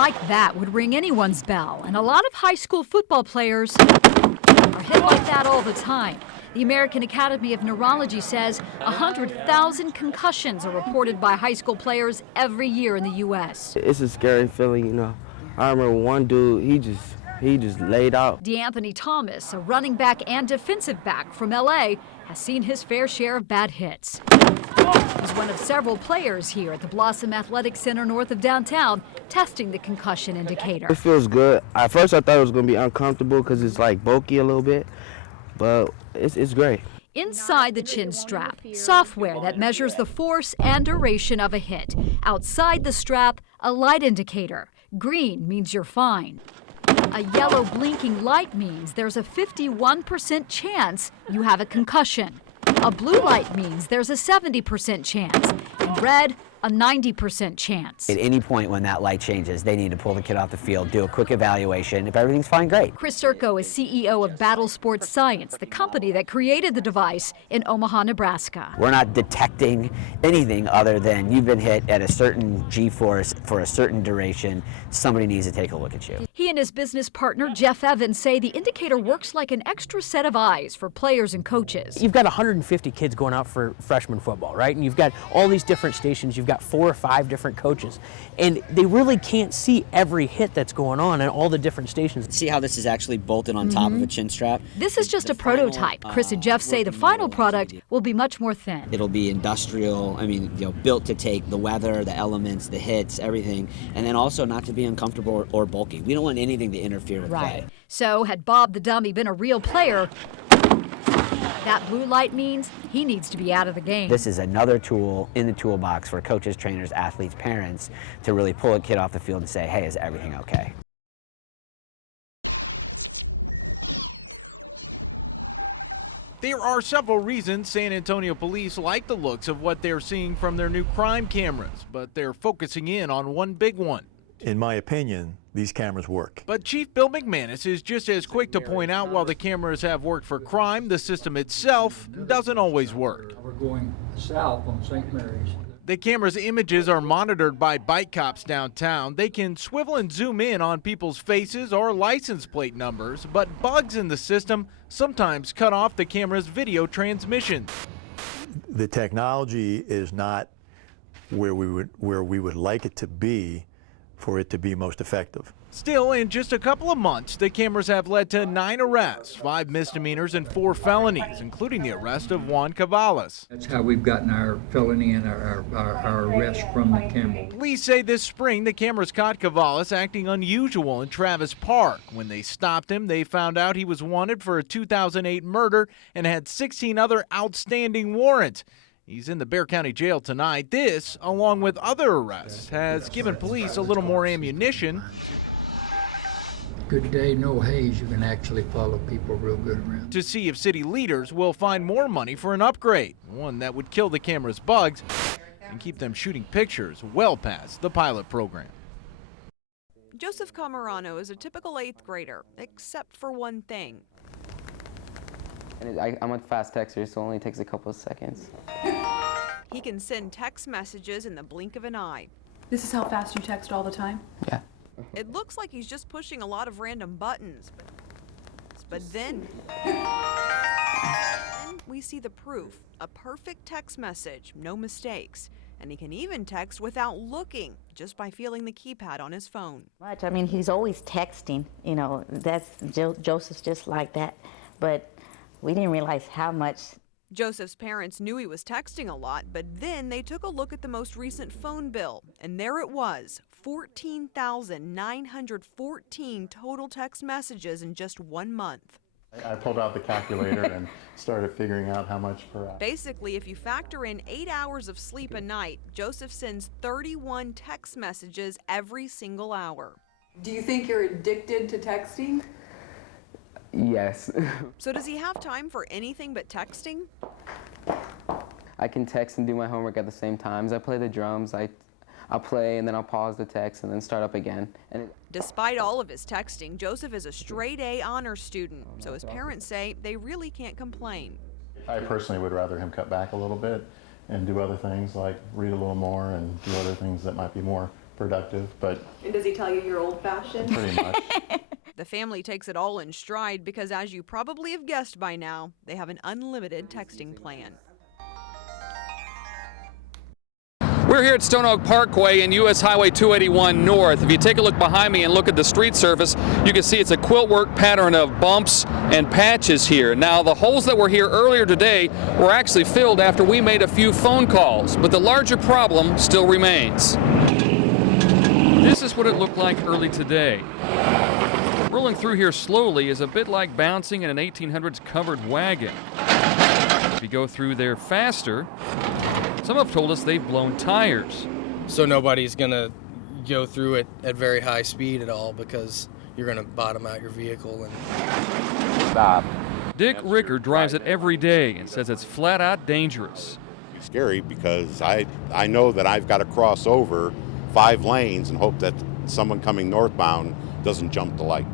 like that would ring anyone's bell, and a lot of high school football players are hit like that all the time. The American Academy of Neurology says 100,000 concussions are reported by high school players every year in the U.S. It's a scary feeling, you know. I remember one dude, he just laid out. DeAnthony Thomas, a running back and defensive back from L.A., has seen his fair share of bad hits. He's one of several players here at the Blossom Athletic Center north of downtown testing the concussion indicator. It feels good. At first I thought it was going to be uncomfortable because it's like bulky a little bit, but it's great. Inside the chin strap, software that measures the force and duration of a hit. Outside the strap, a light indicator. Green means you're fine. A yellow blinking light means there's a 51% chance you have a concussion. A blue light means there's a 70% chance. And red, a 90% chance. At any point when that light changes, they need to pull the kid off the field, do a quick evaluation. If everything's fine, great. Chris Circo is CEO of Battle Sports Science, the company that created the device in Omaha, Nebraska. We're not detecting anything other than you've been hit at a certain G-force for a certain duration. Somebody needs to take a look at you. He and his business partner, Jeff Evans, say the indicator works like an extra set of eyes for players and coaches. You've got 150 kids going out for freshman football, right? And you've got all these different stations. You've got 4 or 5 different coaches, and they really can't see every hit that's going on at all the different stations. See how this is actually bolted on top of a chin strap? This is just a prototype. Chris and Jeff say the final product will be much more thin. It'll be industrial, built to take the weather, the elements, the hits, everything, and then also not to be uncomfortable or bulky. We don't want anything to interfere with play. So had Bob the Dummy been a real player, that blue light means he needs to be out of the game. This is another tool in the toolbox for coaches, trainers, athletes, parents to really pull a kid off the field and say, hey, is everything okay? There are several reasons San Antonio police like the looks of what they're seeing from their new crime cameras, but they're focusing in on one big one. In my opinion, these cameras work. But Chief Bill McManus is just as quick to point out while the cameras have worked for crime, the system itself doesn't always work. We're going south on St. Mary's. The camera's images are monitored by bike cops downtown. They can swivel and zoom in on people's faces or license plate numbers, but bugs in the system sometimes cut off the camera's video transmission. The technology is not where we would like it to be for it to be most effective. Still, in just a couple of months, the cameras have led to 9 arrests, 5 misdemeanors, and 4 felonies, including the arrest of Juan Cavales. That's how we've gotten our felony and our arrest from the camera. Police say this spring the cameras caught Cavales acting unusual in Travis Park. When they stopped him, they found out he was wanted for a 2008 murder and had 16 other outstanding warrants. He's in the Bexar County Jail tonight. This, along with other arrests, has given police a little more ammunition. Good day, no haze. You can actually follow people real good around. To see if city leaders will find more money for an upgrade, one that would kill the camera's bugs and keep them shooting pictures well past the pilot program. Joseph Camarano is a typical 8th grader, except for one thing. I'm a fast texter, so it only takes a couple of seconds. He can send text messages in the blink of an eye. This is how fast you text all the time? Yeah. It looks like he's just pushing a lot of random buttons. But then we see the proof. A perfect text message, no mistakes. And he can even text without looking, just by feeling the keypad on his phone. Right, I mean, he's always texting, you know, Joseph's just like that. But we didn't realize how much. Joseph's parents knew he was texting a lot, but then they took a look at the most recent phone bill, and there it was, 14,914 total text messages in just 1 month. I pulled out the calculator and started figuring out how much per hour. Basically, if you factor in 8 hours of sleep a night, Joseph sends 31 text messages every single hour. Do you think you're addicted to texting? Yes. So does he have time for anything but texting? I can text and do my homework at the same time. I play the drums. I'll play and then I'll pause the text and then start up again. Despite all of his texting, Joseph is a straight A honors student, so his parents say they really can't complain. I personally would rather him cut back a little bit and do other things like read a little more and do other things that might be more productive, but And does he tell you you're old-fashioned? pretty much. The family takes it all in stride because, as you probably have guessed by now, they have an unlimited texting plan. We're here at Stone Oak Parkway and US Highway 281 North. If you take a look behind me and look at the street surface, you can see it's a quilt work pattern of bumps and patches here. Now, the holes that were here earlier today were actually filled after we made a few phone calls, but the larger problem still remains. This is what it looked like early today. Rolling through here slowly is a bit like bouncing in an 1800s covered wagon. If you go through there faster, some have told us they've blown tires. So nobody's going to go through it at very high speed at all because you're going to bottom out your vehicle and stop. Dick Ricker drives it every day and says it's flat out dangerous. It's scary because I know that I've got to cross over 5 lanes and hope that someone coming northbound doesn't jump the light.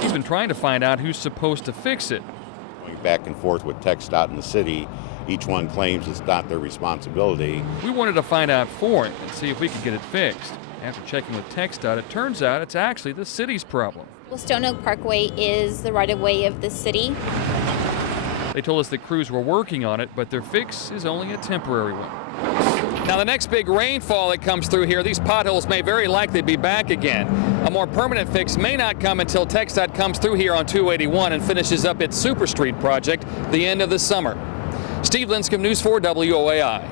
He's been trying to find out who's supposed to fix it. Going back and forth with TxDOT in the city, each one claims it's not their responsibility. We wanted to find out for him and see if we could get it fixed. After checking with TxDOT, it turns out it's actually the city's problem. Well, Stone Oak Parkway is the right-of-way of the city. They told us the crews were working on it, but their fix is only a temporary one. Now, the next big rainfall that comes through here, these potholes may very likely be back again. A more permanent fix may not come until TxDOT comes through here on 281 and finishes up its Super Street project the end of the summer. Steve Linscomb, News 4 WOAI.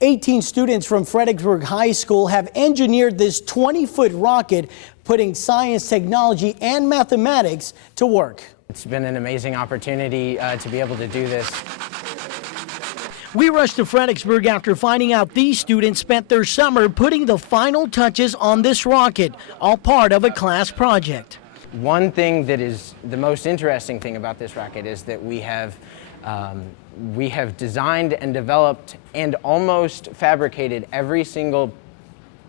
18 students from Fredericksburg High School have engineered this 20-foot rocket, putting science, technology, and mathematics to work. It's been an amazing opportunity to be able to do this. We rushed to Fredericksburg after finding out these students spent their summer putting the final touches on this rocket, all part of a class project. One thing that is the most interesting thing about this rocket is that we have designed and developed and almost fabricated every single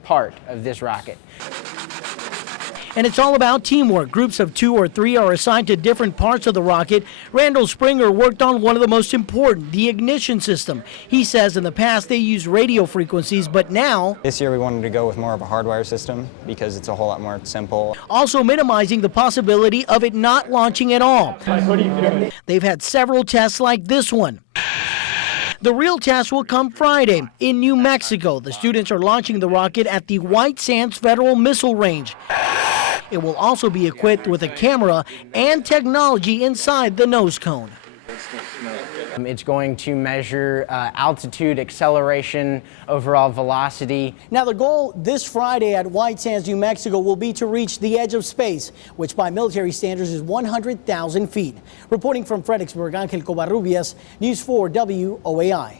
part of this rocket. And it's all about teamwork. Groups of 2 or 3 are assigned to different parts of the rocket. Randall Springer worked on one of the most important, the ignition system. He says in the past they used radio frequencies, but now... This year we wanted to go with more of a hardwire system because it's a whole lot more simple. Also minimizing the possibility of it not launching at all. They've had several tests like this one. The real test will come Friday in New Mexico. The students are launching the rocket at the White Sands Federal Missile Range. It will also be equipped with a camera and technology inside the nose cone. It's going to measure altitude, acceleration, overall velocity. Now the goal this Friday at White Sands, New Mexico will be to reach the edge of space, which by military standards is 100,000 feet. Reporting from Fredericksburg, Angel Covarrubias, News 4 WOAI.